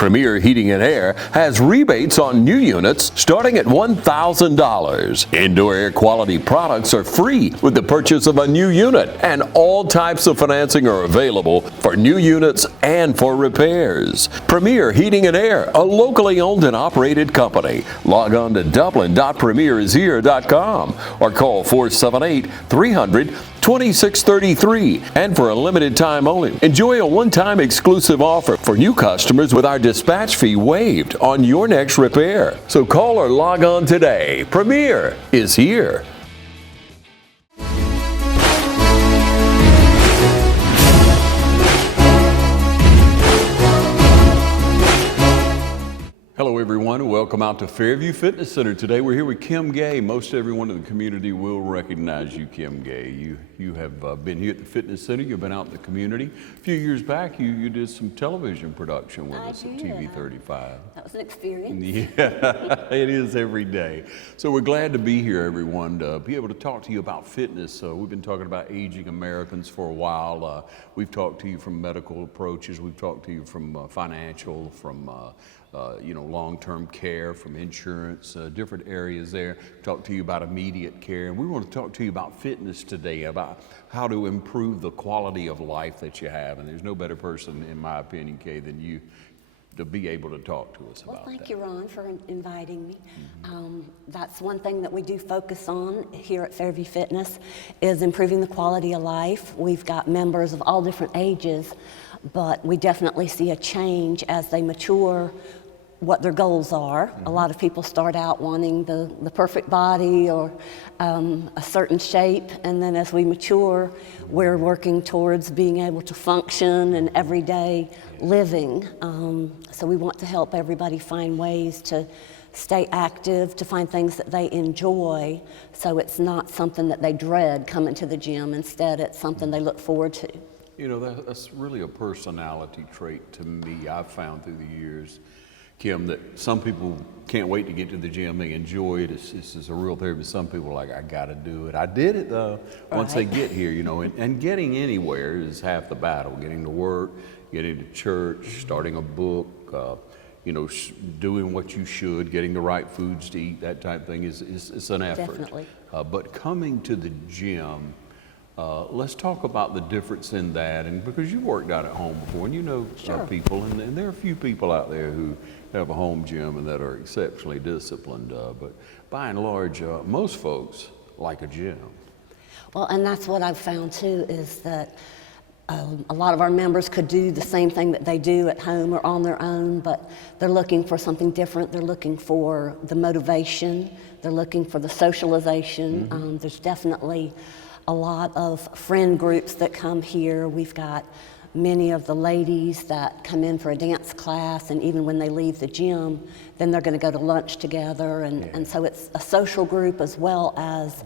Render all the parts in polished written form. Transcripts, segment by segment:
Premier Heating and Air has rebates on new units starting at $1,000. Indoor air quality products are free with the purchase of a new unit, and all types of financing are available for new units and for repairs. Premier Heating and Air, a locally owned and operated company. Log on to dublin.premierishere.com or call 478-300-2633. And for a limited time only, enjoy a one-time exclusive offer for new customers with our dispatch fee waived on your next repair. So call or log on today. Premier is here. Hello everyone, welcome out to Fairview Fitness Center. Today we're here with Kim Gay. Most everyone in the community will recognize you, Kim Gay. You have been here at the fitness center, you've been out in the community. A few years back you did some television production with us at TV 35. That was an experience. Yeah, it is every day. So we're glad to be here, everyone, to be able to talk to you about fitness. We've been talking about aging Americans for a while. We've talked to you from medical approaches, we've talked to you from financial, from long-term care, from insurance, different areas there. Talk to you about immediate care. And we want to talk to you about fitness today, about how to improve the quality of life that you have. And there's no better person, in my opinion, Kay, than you to be able to talk to us about that. Well, thank you, Ron, for inviting me. That's one thing that we do focus on here at Fairview Fitness is improving the quality of life. We've got members of all different ages, but we definitely see a change as they mature, what their goals are. A lot of people start out wanting the perfect body or a certain shape, and then as we mature, we're working towards being able to function in everyday living. So we want to help everybody find ways to stay active, to find things that they enjoy, so it's not something that they dread coming to the gym. Instead, it's something they look forward to. You know, that's really a personality trait to me, I've found through the years, Kim, that some people can't wait to get to the gym. They enjoy it. It's a real therapy. Some people are like, I got to do it. I did it though. Once they get here, and getting anywhere is half the battle. Getting to work, getting to church, starting a book, doing what you should, getting the right foods to eat, that type of thing is an effort. Definitely. But coming to the gym, let's talk about the difference in that, and because you worked out at home before, and you know people, and there are a few people out there who have a home gym and that are exceptionally disciplined, but by and large, most folks like a gym. Well, and that's what I've found too, is that a lot of our members could do the same thing that they do at home or on their own, but they're looking for something different. They're looking for the motivation. They're looking for the socialization. There's definitely a lot of friend groups that come here. We've got many of the ladies that come in for a dance class, and even when they leave the gym, then they're going to go to lunch together, and so it's a social group as well as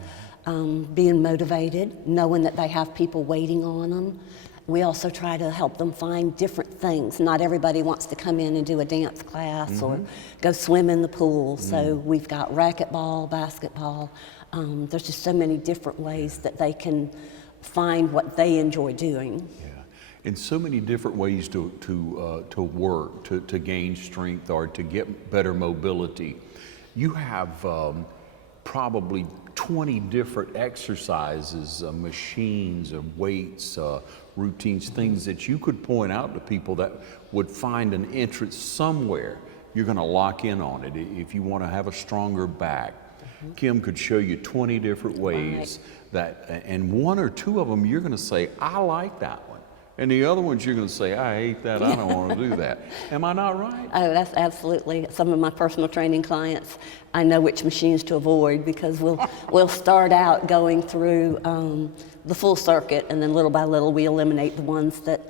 being motivated, knowing that they have people waiting on them. We also try to help them find different things. Not everybody wants to come in and do a dance class or go swim in the pool, so we've got racquetball, basketball. There's just so many different ways that they can find what they enjoy doing. Yeah, and so many different ways to work, to gain strength or to get better mobility. You have probably 20 different exercises, machines, weights, routines, things that you could point out to people that would find an interest somewhere. You're going to lock in on it. If you want to have a stronger back, Kim could show you 20 different ways and one or two of them you're going to say, I like that one. And the other ones you're going to say, I hate that, I don't want to do that. Am I not right? Oh, that's absolutely. Some of my personal training clients, I know which machines to avoid, because we'll start out going through the full circuit, and then little by little we eliminate the ones that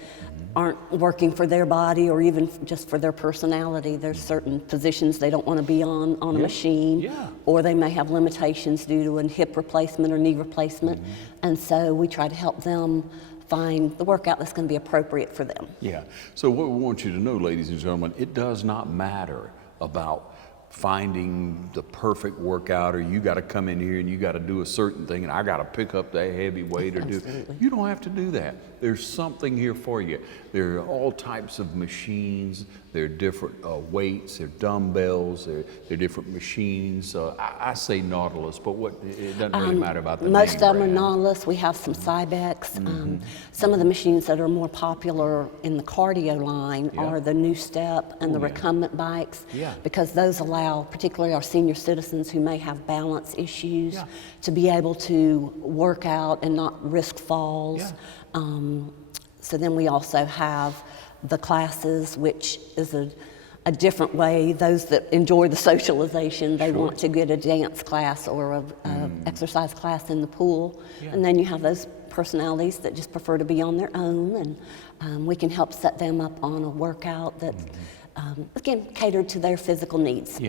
aren't working for their body or even just for their personality. There's certain positions they don't want to be on a machine, or they may have limitations due to a hip replacement or knee replacement, and so we try to help them find the workout that's going to be appropriate for them. Yeah, so what we want you to know, ladies and gentlemen, it does not matter about finding the perfect workout, or you got to come in here and you got to do a certain thing, and I got to pick up that heavy weight or do. You don't have to do that. There's something here for you. There are all types of machines. There are different weights. There are dumbbells. There are different machines. I say Nautilus, but it doesn't really matter about the Most name of them are brand. Nautilus. We have some Cybex. Some of the machines that are more popular in the cardio line are the New Step and the recumbent bikes, because those allow, particularly our senior citizens who may have balance issues, to be able to work out and not risk falls. So then we also have the classes, which is a different way. Those that enjoy the socialization, they want to get a dance class or a exercise class in the pool. And then you have those personalities that just prefer to be on their own, and we can help set them up on a workout that, again, catered to their physical needs.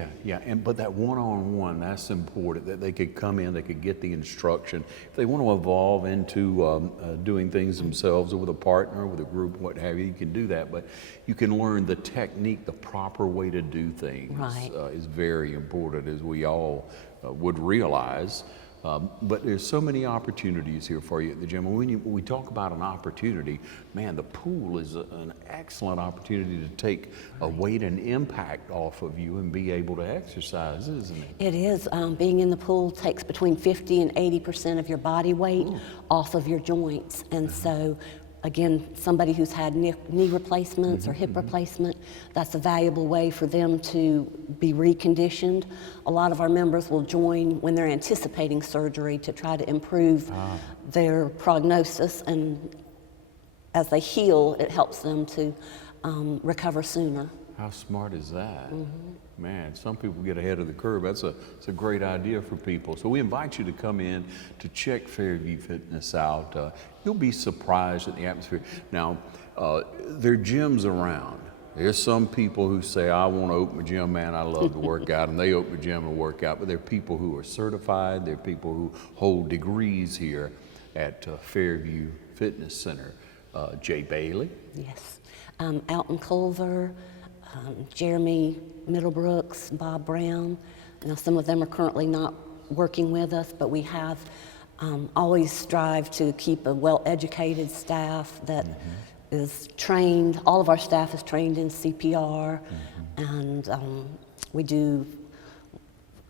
But that one-on-one, that's important, that they could come in, they could get the instruction. If they want to evolve into doing things themselves or with a partner, with a group, what have you, you can do that. But you can learn the technique, the proper way to do things is very important, as we all would realize. But there's so many opportunities here for you at the gym. And when we talk about an opportunity, man, the pool is an excellent opportunity to take a weight and impact off of you and be able to exercise, isn't it? It is. Being in the pool takes between 50 and 80% of your body weight off of your joints. And so, again, somebody who's had knee replacements or hip replacement, that's a valuable way for them to be reconditioned. A lot of our members will join when they're anticipating surgery to try to improve their prognosis, and as they heal, it helps them to recover sooner. How smart is that? Man, some people get ahead of the curve. It's a great idea for people. So we invite you to come in to check Fairview Fitness out. You'll be surprised at the atmosphere. Now, there are gyms around. There's some people who say, I want to open a gym, man, I love to work out, and they open a gym and work out. But there are people who are certified. There are people who hold degrees here at Fairview Fitness Center. Jay Bailey. Yes. Alton Culver, Jeremy Middlebrooks, Bob Brown. Now, some of them are currently not working with us, but we have always strive to keep a well-educated staff that is trained. All of our staff is trained in CPR, and we do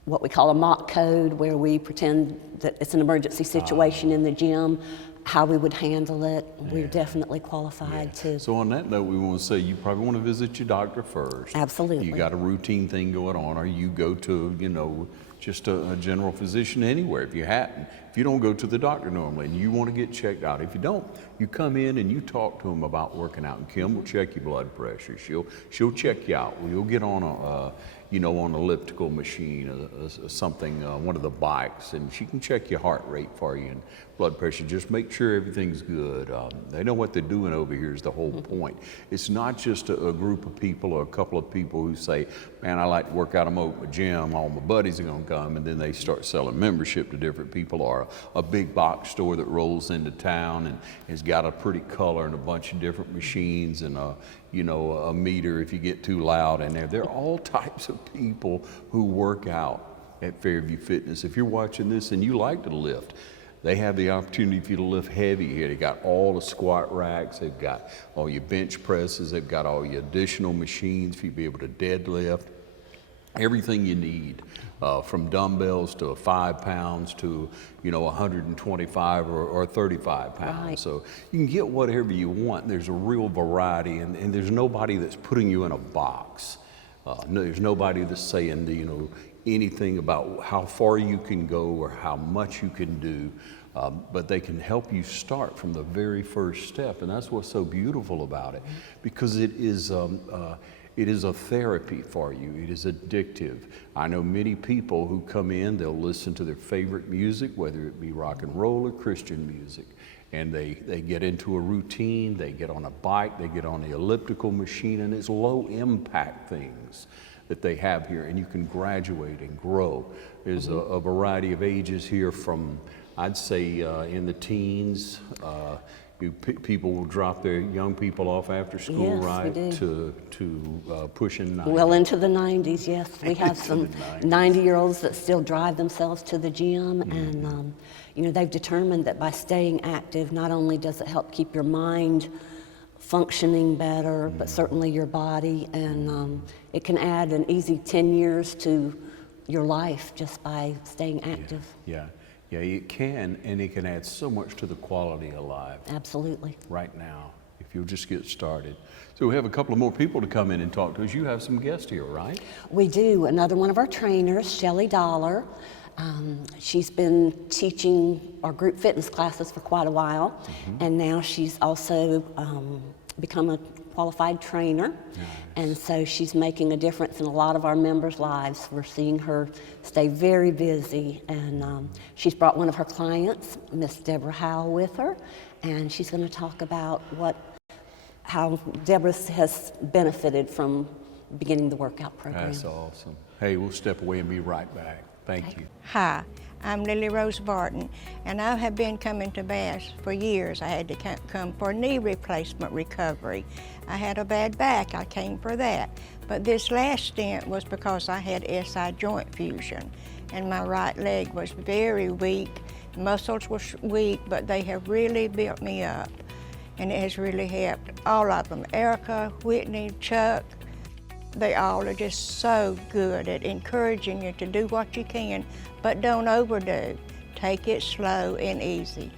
what we call a mock code, where we pretend that it's an emergency situation in the gym, how we would handle it. We're definitely qualified to. So on that note, we want to say you probably want to visit your doctor first. Absolutely. You got a routine thing going on, or you go to, just a general physician anywhere. If you don't go to the doctor normally and you want to get checked out, if you don't, you come in and you talk to them about working out, and Kim will check your blood pressure. She'll check you out. You'll get on on an elliptical machine, something, one of the bikes, and she can check your heart rate for you and blood pressure. Just make sure everything's good. They know what they're doing over here is the whole point. It's not just a group of people or a couple of people who say, man, I like to work out, I'm open a gym, all my buddies are gonna come, and then they start selling membership to different people, or a big box store that rolls into town and has got a pretty color and a bunch of different machines and a meter if you get too loud in there. There are all types of people who work out at Fairview Fitness. If you're watching this and you like to lift, they have the opportunity for you to lift heavy here. They got all the squat racks, they've got all your bench presses, they've got all your additional machines for you to be able to deadlift. Everything you need, from dumbbells to 5 pounds to 125 or 35 pounds. Right. So you can get whatever you want. There's a real variety, and there's nobody that's putting you in a box. There's nobody that's saying anything about how far you can go or how much you can do. But they can help you start from the very first step, and that's what's so beautiful about it, because it is a therapy for you. It is addictive. I know many people who come in, they'll listen to their favorite music, whether it be rock and roll or Christian music, and they get into a routine, they get on a bike, they get on the elliptical machine, and it's low impact things that they have here, and you can graduate and grow. There's a variety of ages here from, I'd say, in the teens, People will drop their young people off after school, Yes, we right? do. To pushing 90. Well into the 90s, yes. We have Into some the 90s. 90-year-olds that still drive themselves to the gym, and they've determined that by staying active, not only does it help keep your mind functioning better, but certainly your body, and it can add an easy 10 years to your life just by staying active. Yeah, it can, and it can add so much to the quality of life Absolutely. right now if you'll just get started. So we have a couple of more people to come in and talk to us. You have some guests here, right? We do. Another one of our trainers, Shelley Dollar. She's been teaching our group fitness classes for quite a while, and now she's also become a qualified trainer. And so she's making a difference in a lot of our members' lives. We're seeing her stay very busy, and she's brought one of her clients, Miss Deborah Howell, with her, and she's going to talk about how Deborah has benefited from beginning the workout program. That's awesome. Hey, we'll step away and be right back. Thank you. Hi, I'm Lily Rose Barton, and I have been coming to Bass for years. I had to come for knee replacement recovery. I had a bad back, I came for that. But this last stint was because I had SI joint fusion, and my right leg was very weak. Muscles were weak, but they have really built me up, and it has really helped. All of them, Erica, Whitney, Chuck, they all are just so good at encouraging you to do what you can, but don't overdo. Take it slow and easy.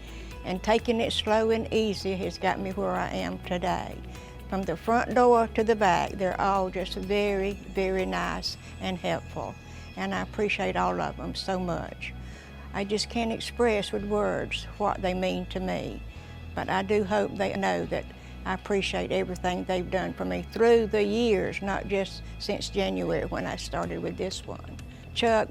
And taking it slow and easy has got me where I am today. From the front door to the back, they're all just very, very nice and helpful. And I appreciate all of them so much. I just can't express with words what they mean to me. But I do hope they know that I appreciate everything they've done for me through the years, not just since January when I started with this one. Chuck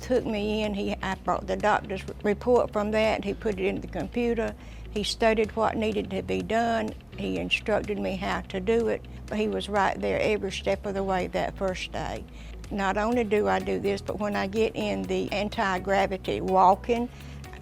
took me in. I brought the doctor's report from that. He put it into the computer. He studied what needed to be done. He instructed me how to do it. He was right there every step of the way that first day. Not only do I do this, but when I get in the anti-gravity walking,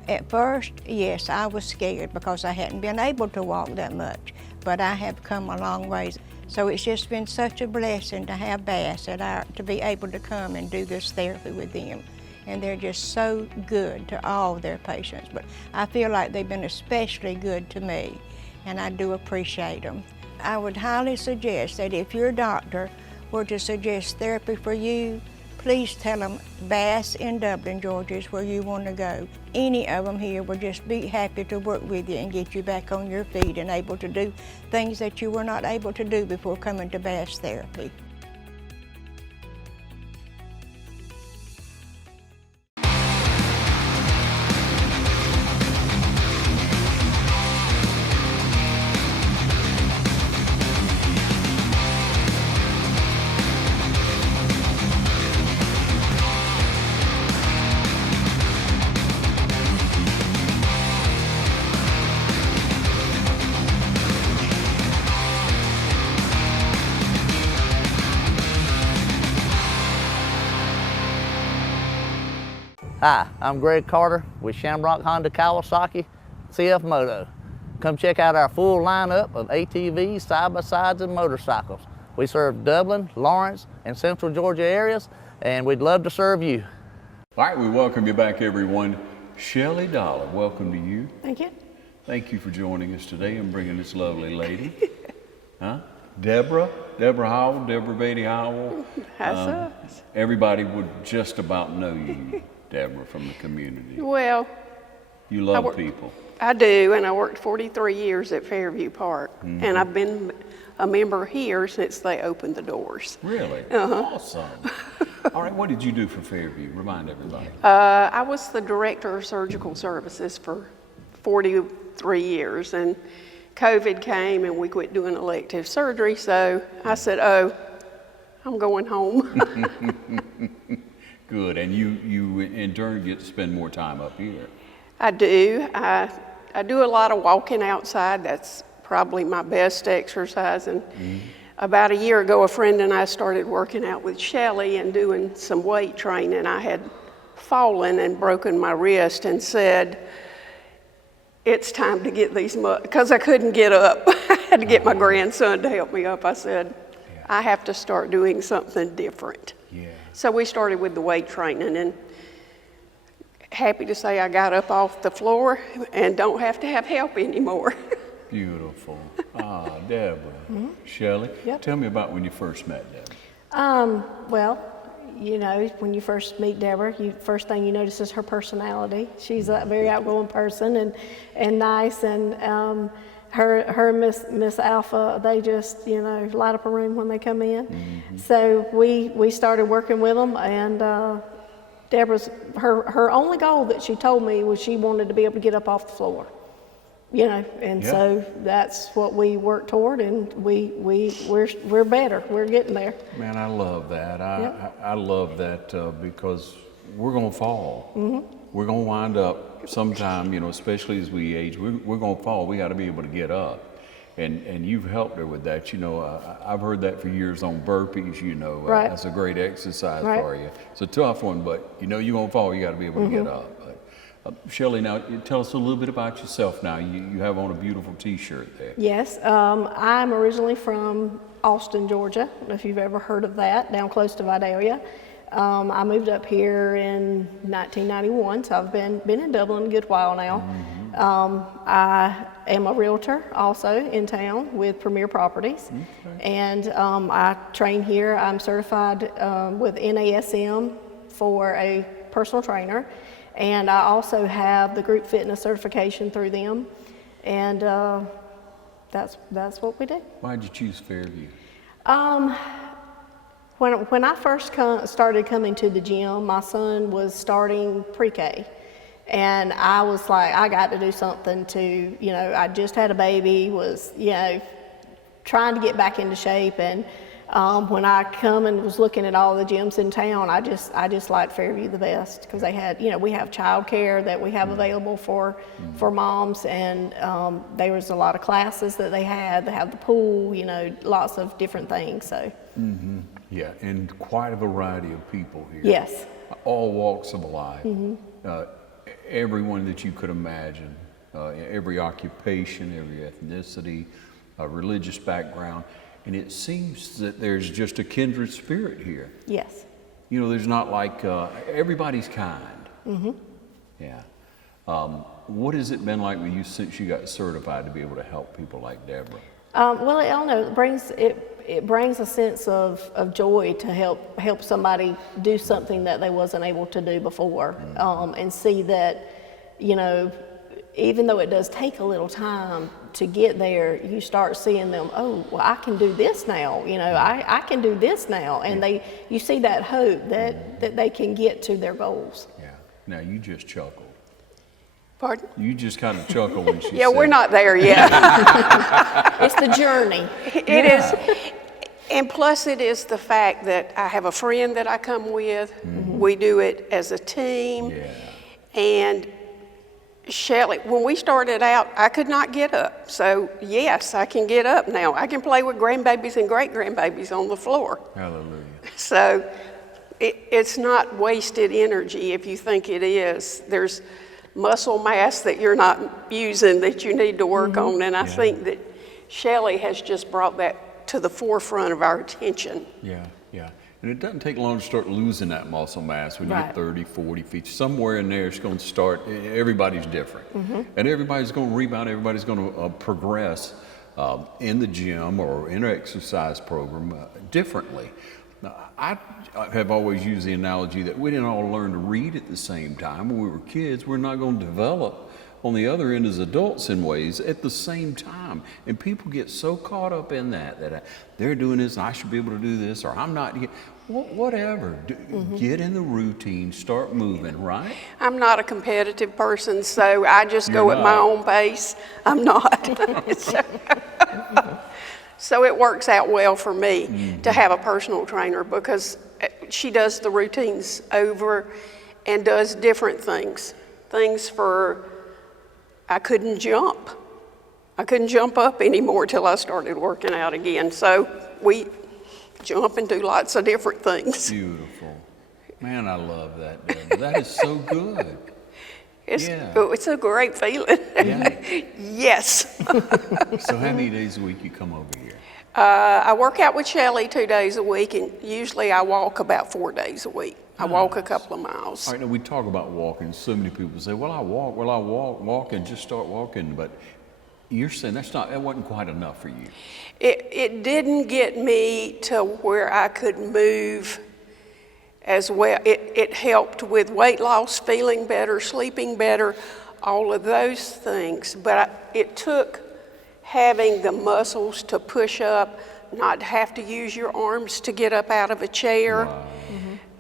at first, yes, I was scared because I hadn't been able to walk that much, but I have come a long ways. So it's just been such a blessing to have Bass to be able to come and do this therapy with them. And they're just so good to all their patients, but I feel like they've been especially good to me, and I do appreciate them. I would highly suggest that if your doctor were to suggest therapy for you, please tell them Bass in Dublin, Georgia is where you want to go. Any of them here will just be happy to work with you and get you back on your feet and able to do things that you were not able to do before coming to Bass therapy. Hi, I'm Greg Carter with Shamrock Honda Kawasaki CF Moto. Come check out our full lineup of ATVs, side-by-sides, and motorcycles. We serve Dublin, Lawrence, and Central Georgia areas, and we'd love to serve you. All right, we welcome you back, everyone. Shelley Dollar, welcome to you. Thank you. Thank you for joining us today and bringing this lovely lady. Deborah Howell, Deborah Beatty Howell. Everybody would just about know you, Deborah, from the community. Well, You love people. I do, and I worked 43 years at Fairview Park, and I've been a member here since they opened the doors. Really? Awesome. All right, what did you do for Fairview? Remind everybody. I was the director of surgical services for 43 years, and COVID came and we quit doing elective surgery, so I said, oh, I'm going home. Good, and you in turn get to spend more time up here. I do. I do a lot of walking outside. That's probably my best exercise. And about a year ago, a friend and I started working out with Shelley and doing some weight training. I had fallen and broken my wrist and said, it's time to get these, because I couldn't get up. I had to get my grandson to help me up. I said, I have to start doing something different. Yeah. So we started with the weight training, and happy to say I got up off the floor and don't have to have help anymore. Beautiful. Deborah. Shelley, Yep. tell me about when you first met Deborah. Well, you know, when you first meet Deborah, first thing you notice is her personality. She's a very outgoing person and nice, and her and Miss Alpha, they just, you know, light up a room when they come in. So we started working with them, and Deborah's, her only goal that she told me was she wanted to be able to get up off the floor. You know, and Yeah. so that's what we work toward, and we're better. We're getting there. Man, I love that. Yep. I love that because we're going to fall. We're going to wind up sometime, you know, especially as we age, we're going to fall. We got to be able to get up. And you've helped her with that. You know, I've heard that for years on burpees, you know. Right. That's a great exercise Right. for you. It's a tough one, but you know you're going to fall. You got to be able to get up. Shelley, now tell us a little bit about yourself now. You have on a beautiful T-shirt there. Yes, I'm originally from Austin, Georgia. I don't know if you've ever heard of that, down close to Vidalia. I moved up here in 1991, so I've been in Dublin a good while now. I am a realtor also in town with Premier Properties. And I train here. I'm certified with NASM for a personal trainer. And I also have the group fitness certification through them. And that's what we do. Why'd you choose Fairview? When I first started coming to the gym, my son was starting pre-K. And I was like, I got to do something to, you know, I just had a baby, was, you know, trying to get back into shape. And when I come and was looking at all the gyms in town, I just liked Fairview the best, because they had, you know, we have childcare that we have available for moms, and there was a lot of classes that they have the pool, you know, lots of different things. So Yeah, and quite a variety of people here. yes. All walks of life. Everyone that you could imagine, every occupation, every ethnicity, religious background. And it seems that there's just a kindred spirit here. Yes. You know, there's not like, everybody's kind. Yeah. What has it been like with you since you got certified to be able to help people like Deborah? Well, I don't know. It brings a sense of joy to help somebody do something that they wasn't able to do before, and see that, you know, even though it does take a little time to get there, you start seeing them, oh, well, I can do this now, you know, I can do this now. And you see that hope that they can get to their goals. Yeah. Now, you just chuckled. Pardon? You just kind of chuckled when she Yeah, said we're not there yet. It's the journey. It is, and plus it is the fact that I have a friend that I come with. We do it as a team. Yeah. And Shelley, when we started out, I could not get up. So yes, I can get up now. I can play with grandbabies and great-grandbabies on the floor. Hallelujah. So it's not wasted energy if you think it is. There's muscle mass that you're not using that you need to work on. And I think that Shelley has just brought that to the forefront of our attention. Yeah, yeah. And it doesn't take long to start losing that muscle mass when you Right. get 30, 40 feet. Somewhere in there it's going to start, everybody's different. And everybody's going to rebound, everybody's going to progress in the gym or in an exercise program differently. Now, I have always used the analogy that we didn't all learn to read at the same time. When we were kids, we're not going to develop on the other end as adults in ways at the same time. And people get so caught up in that they're doing this, I should be able to do this, or I'm not. Whatever. Get in the routine, start moving, right? I'm not a competitive person, so I just go at my own pace. I'm not. So it works out well for me to have a personal trainer, because she does the routines over and does different things. Things for, I couldn't jump. I couldn't jump up anymore till I started working out again. So we jump and do lots of different things. Beautiful. Man, I love that, Deborah. That is so good. It's a great feeling. Yeah. Yes. So how many days a week you come over here? I work out with Shelley 2 days a week, and usually I walk about 4 days a week. I walk a couple of miles. All right, now we talk about walking. So many people say, well, I walk and just start walking. But you're saying that wasn't quite enough for you. It didn't get me to where I could move as well. It helped with weight loss, feeling better, sleeping better, all of those things. But it took having the muscles to push up, not have to use your arms to get up out of a chair. Wow.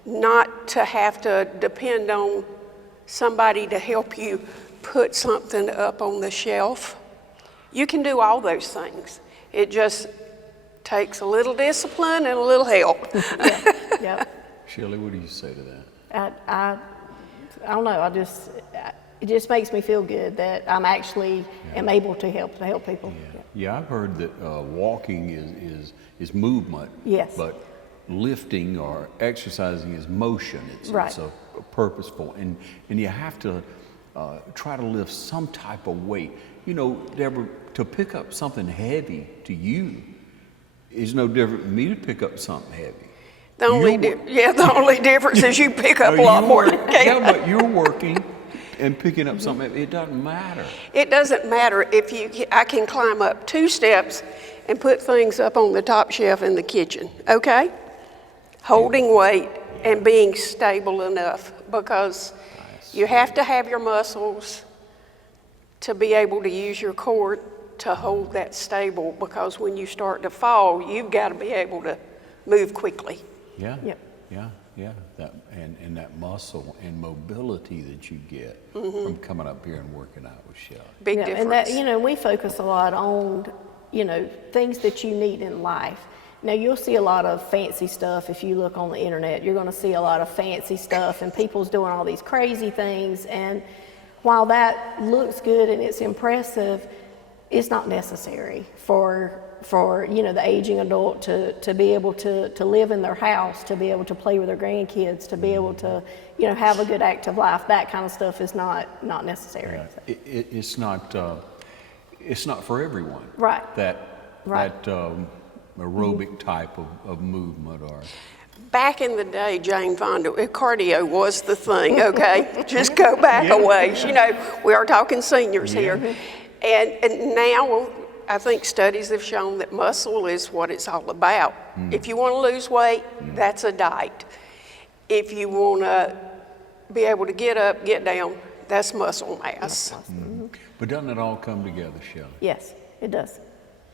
Not to have to depend on somebody to help you put something up on the shelf. You can do all those things. It just takes a little discipline and a little help. Yep. Shelley, what do you say to that? I don't know. It just makes me feel good that I'm actually am able to help people. Yeah, I've heard that walking is movement. Yes. But lifting or exercising is motion. It's a purposeful, and you have to try to lift some type of weight. You know, Deborah, to pick up something heavy to you is no different than me to pick up something heavy. The only difference is you pick up a lot more than I Yeah, can. but you're working and picking up something. It doesn't matter. It doesn't matter if I can climb up 2 steps and put things up on the top shelf in the kitchen, okay? Holding weight and being stable enough, because you have to have your muscles to be able to use your core to hold that stable, because when you start to fall, you've got to be able to move quickly. Yeah. Yep. Yeah. And that muscle and mobility that you get from coming up here and working out with Shelley. Big Yeah, difference. and that, we focus a lot on, things that you need in life. Now, you'll see a lot of fancy stuff. If you look on the internet, you're going to see a lot of fancy stuff, and people's doing all these crazy things. And while that looks good and it's impressive, it's not necessary for the aging adult to be able to live in their house, to be able to play with their grandkids, to be able to have a good active life. That kind of stuff is not necessary. Yeah. It's not for everyone. Right. That Right. aerobic type of movement or. Back in the day, Jane Fonda, cardio was the thing, okay? Just go back a ways. We are talking seniors here. And now, I think studies have shown that muscle is what it's all about. If you want to lose weight, that's a diet. If you want to be able to get up, get down, that's muscle mass. But doesn't it all come together, Shelley? Yes, it does.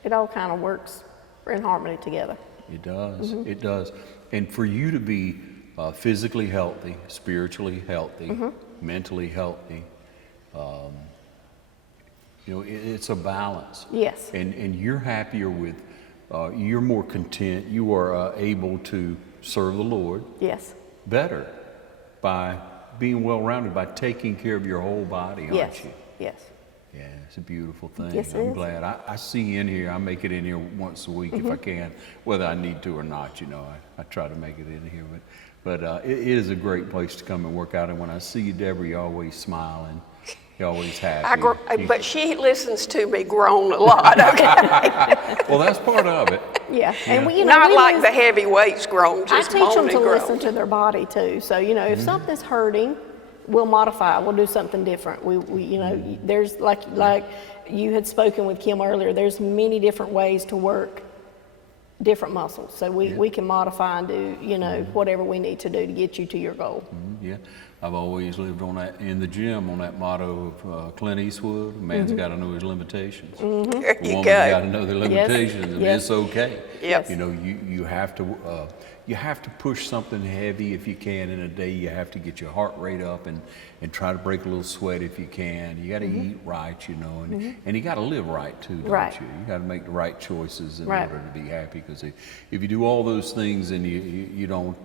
It all kind of works in harmony together. It does. It does. And for you to be physically healthy, spiritually healthy, mentally healthy, it's a balance. Yes. And you're happier with, you're more content. You are able to serve the Lord Yes. better by being well-rounded, by taking care of your whole body, aren't Yes. you? Yes. Yeah, it's a beautiful thing. Yes, it I'm is. glad. I see you in here. I make it in here once a week if I can, whether I need to or not. I try to make it in here. But it is a great place to come and work out. And when I see you, Deborah, you're always smiling. You're always happy. But she listens to me groan a lot, okay? Well, that's part of it. Yeah. And Not we like lose- the heavy weights groan, I just teach them moan to and groan. listen to their body too. So, if something's hurting, we'll modify it. We'll do something different. We there's like you had spoken with Kim earlier, there's many different ways to work different muscles. So we can modify and do, whatever we need to do to get you to your goal. Yeah, I've always lived on that in the gym on that motto of Clint Eastwood: "A man's got to know his limitations. There A you woman's got to go. know their limitations, and Yes. it's okay. Yes. You have to push something heavy if you can in a day. You have to get your heart rate up and try to break a little sweat if you can. You got to eat right, and you got to live right too, don't Right. you? You got to make the right choices in Right. order to be happy. Because if you do all those things and you don't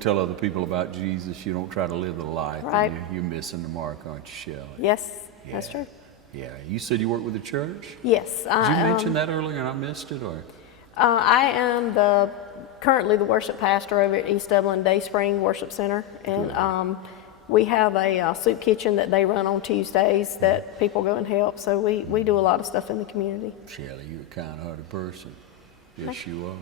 tell other people about Jesus, you don't try to live the life, Right. then you're missing the mark, aren't you, Shelley? Yes, that's true. Yeah. You said you work with the church? Yes. Did you mention that earlier and I missed it, or? I am currently the worship pastor over at East Dublin Day Spring Worship Center, and We have a soup kitchen that they run on Tuesdays that people go and help. So we do a lot of stuff in the community. Shelley, you're a kind-hearted person. Yes, you are.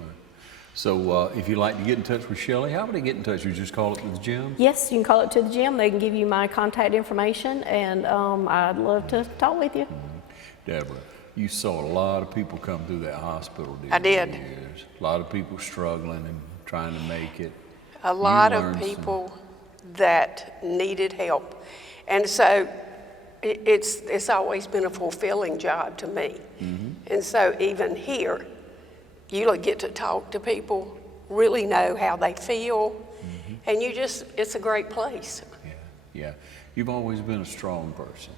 So if you'd like to get in touch with Shelley, how would they get in touch? You just call it to the gym? Yes, you can call it to the gym. They can give you my contact information, and I'd love to talk with you. Deborah, you saw a lot of people come through that hospital. I did. Years. A lot of people struggling and trying to make it. A lot of learned some- people that needed help. And so it's always been a fulfilling job to me. And so even here, you get to talk to people, really know how they feel, and it's a great place. Yeah. You've always been a strong person.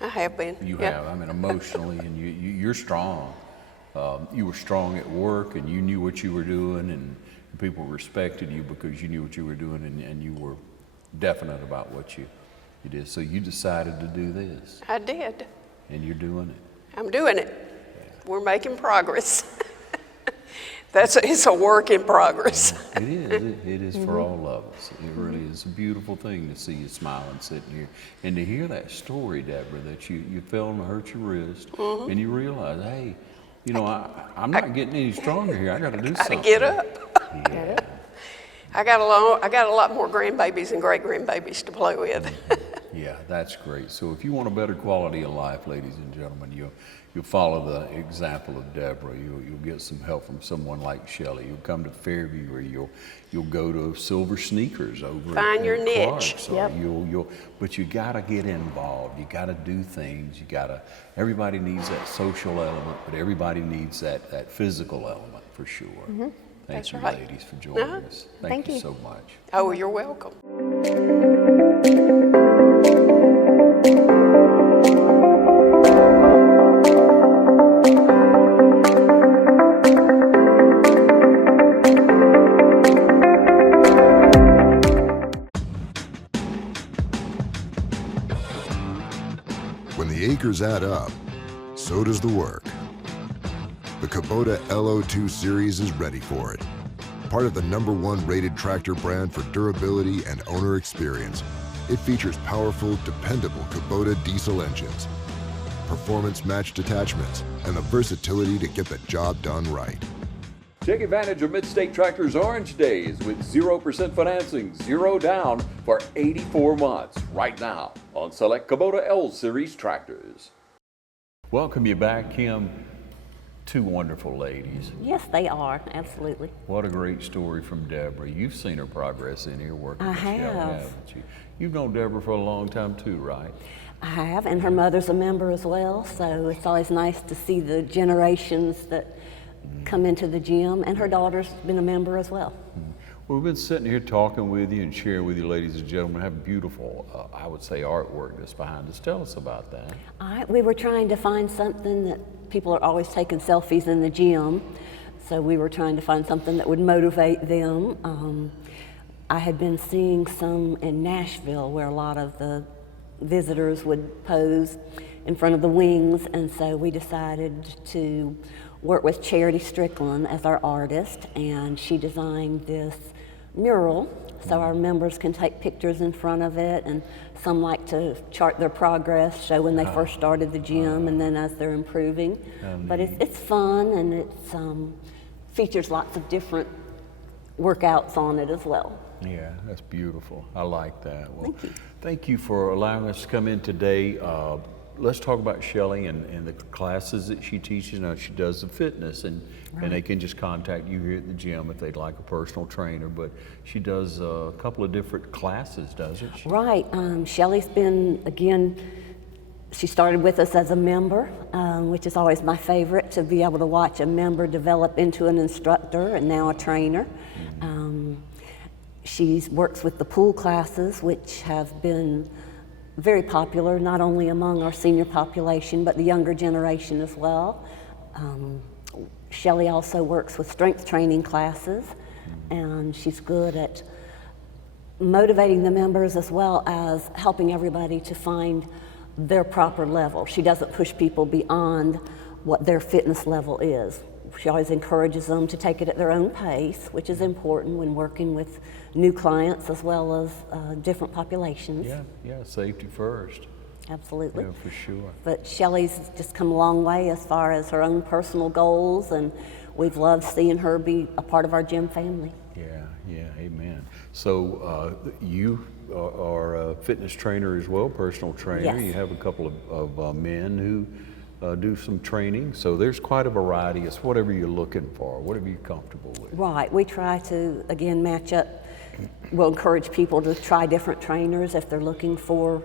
I have been. You yeah. have. I mean, emotionally, and you're strong. You were strong at work, and you knew what you were doing, and people respected you because you knew what you were doing, and you were definite about what you did. So you decided to do this, I did. and you're doing it. I'm doing it. We're making progress. It's a work in progress. It is. It is for all of us. It really is a beautiful thing to see you smiling sitting here. And to hear that story, Deborah, that you fell and hurt your wrist, and you realize, hey, I'm not getting any stronger here. I got to do something. Get up. Yeah. I got a lot more grandbabies and great grandbabies to play with. Yeah, that's great. So if you want a better quality of life, ladies and gentlemen, you'll follow the example of Deborah. You'll get some help from someone like Shelley. You'll come to Fairview, or you'll go to Silver Sneakers over Find your at niche. Clark's, or but you got to get involved. You got to do things. Everybody needs that social element, but everybody needs that physical element for sure. Thank That's you, right. ladies, for joining us. Thank you you. so much. Oh, you're welcome. When the acres add up, so does the work. The Kubota LO2 Series is ready for it. Part of the #1 rated tractor brand for durability and owner experience, it features powerful, dependable Kubota diesel engines, performance-matched attachments, and the versatility to get the job done right. Take advantage of Midstate Tractor's Orange Days with 0% financing, 0 down for 84 months right now on select Kubota L Series tractors. Welcome you back, Kim. Two wonderful ladies. Yes, they are, absolutely. What a great story from Deborah. You've seen her progress in here working I with Shelley, have. haven't you? You've known Deborah for a long time too, right? I have, and her mother's a member as well, so it's always nice to see the generations that come into the gym, and her daughter's been a member as well. Well, we've been sitting here talking with you and sharing with you, ladies and gentlemen, have beautiful, I would say, artwork that's behind us. Tell us about that. All right, we were trying to find something that people are always taking selfies in the gym, so we were trying to find something that would motivate them. I had been seeing some in Nashville where a lot of the visitors would pose in front of the wings, and so we decided to work with Charity Strickland as our artist, and she designed this mural so our members can take pictures in front of it, and some like to chart their progress, show when they first started the gym and then as they're improving. But it's fun, and it features lots of different workouts on it as well. Yeah, that's beautiful. I like that. Well, thank you for allowing us to come in today. Let's talk about Shelley and the classes that she teaches. Now, she does the fitness, and they can just contact you here at the gym if they'd like a personal trainer, but she does a couple of different classes, doesn't she? Right. Shelley's been, again, she started with us as a member, which is always my favorite, to be able to watch a member develop into an instructor and now a trainer. She works with the pool classes, which have been very popular, not only among our senior population, but the younger generation as well. Shelley also works with strength training classes, and she's good at motivating the members as well as helping everybody to find their proper level. She doesn't push people beyond what their fitness level is. she always encourages them to take it at their own pace, which is important when working with new clients as well as different populations. Yeah, safety first. Absolutely. Yeah, for sure. But Shelley's just come a long way as far as her own personal goals, and we've loved seeing her be a part of our gym family. Yeah, amen. So you are a fitness trainer as well, personal trainer. Yes. You have a couple of men who do some training. So there's quite a variety. It's whatever you're looking for, whatever you're comfortable with. Right. We try to, again, match up. We'll encourage people to try different trainers if they're looking for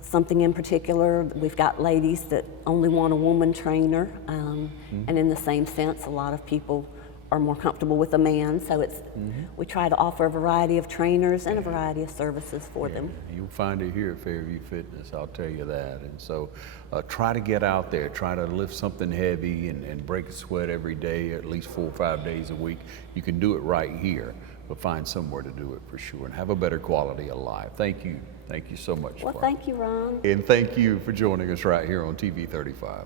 something in particular. We've got ladies that only want a woman trainer, and in the same sense, a lot of people are more comfortable with a man. So it's we try to offer a variety of trainers and a variety of services for them. You'll find it here at Fairview Fitness, I'll tell you that. And so try to get out there, try to lift something heavy and break a sweat every day, at least 4 or 5 days a week. You can do it right here, but find somewhere to do it for sure and have a better quality of life. Thank you so much. Well, thank you, Ron. And thank you for joining us right here on TV 35.